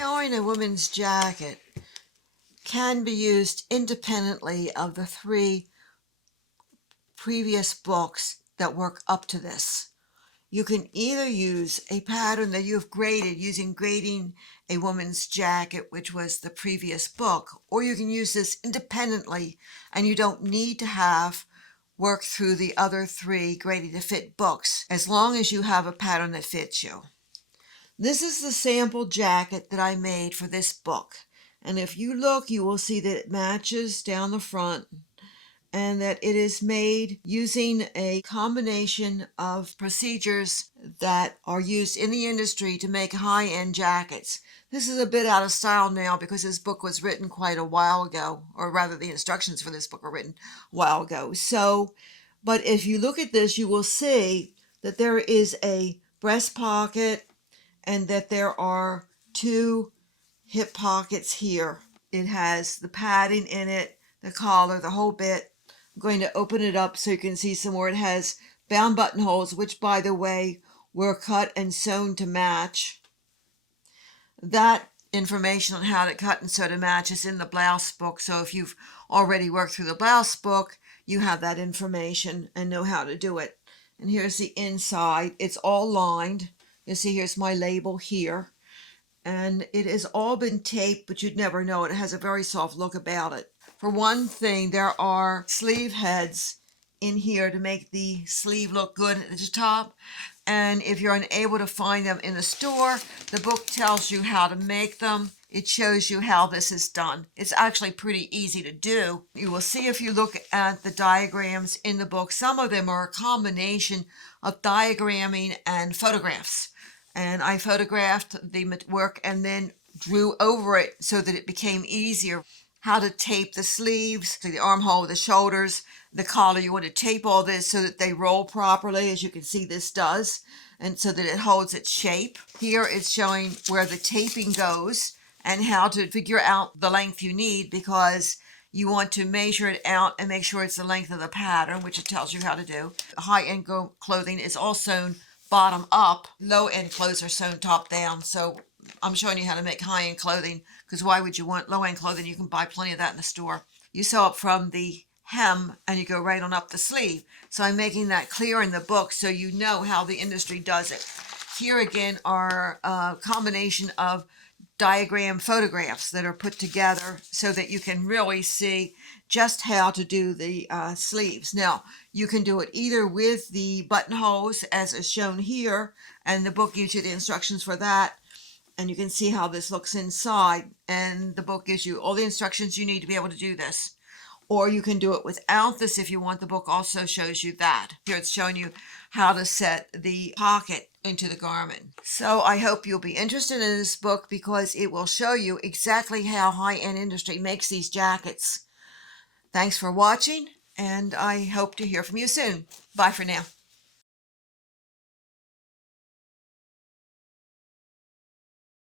Tailoring a woman's jacket can be used independently of the 3 previous books that work up to this. You can either use a pattern that you've graded using Grading a Woman's Jacket, which was the previous book, or you can use this independently and you don't need to have worked through the other 3 Graded to Fit books, as long as you have a pattern that fits you. This is the sample jacket that I made for this book. And if you look, you will see that it matches down the front and that it is made using a combination of procedures that are used in the industry to make high-end jackets. This is a bit out of style now because this book was written quite a while ago, or rather the instructions for this book were written a while ago. But if you look at this, you will see that there is a breast pocket and that there are 2 hip pockets here. It has the padding in it, the collar, the whole bit. I'm going to open it up so you can see some more. It has bound buttonholes, which, by the way, were cut and sewn to match. That information on how to cut and sew to match is in the blouse book. So if you've already worked through the blouse book, you have that information and know how to do it. And here's the inside. It's all lined. You see, here's my label here. And it has all been taped, but you'd never know it. It has a very soft look about it. For one thing, there are sleeve heads in here to make the sleeve look good at the top. And if you're unable to find them in the store, the book tells you how to make them. It shows you how this is done. It's actually pretty easy to do. You will see if you look at the diagrams in the book, some of them are a combination of diagramming and photographs. And I photographed the work and then drew over it so that it became easier. How to tape the sleeves, the armhole, the shoulders, the collar. You want to tape all this so that they roll properly, as you can see this does, and so that it holds its shape. Here it's showing where the taping goes and how to figure out the length you need, because you want to measure it out and make sure it's the length of the pattern, which it tells you how to do. High-end clothing is all sewn bottom up. Low-end clothes are sewn top down. So I'm showing you how to make high-end clothing, because why would you want low-end clothing? You can buy plenty of that in the store. You sew up from the hem and you go right on up the sleeve. So I'm making that clear in the book so you know how the industry does it. Here again are a combination of diagram photographs that are put together so that you can really see just how to do the sleeves. Now, you can do it either with the buttonholes as is shown here, and the book gives you the instructions for that. And you can see how this looks inside, and the book gives you all the instructions you need to be able to do this. Or you can do it without this if you want. The book also shows you that. Here it's showing you how to set the pocket into the garment. So I hope you'll be interested in this book, because it will show you exactly how high-end industry makes these jackets. Thanks for watching, and I hope to hear from you soon. Bye for now.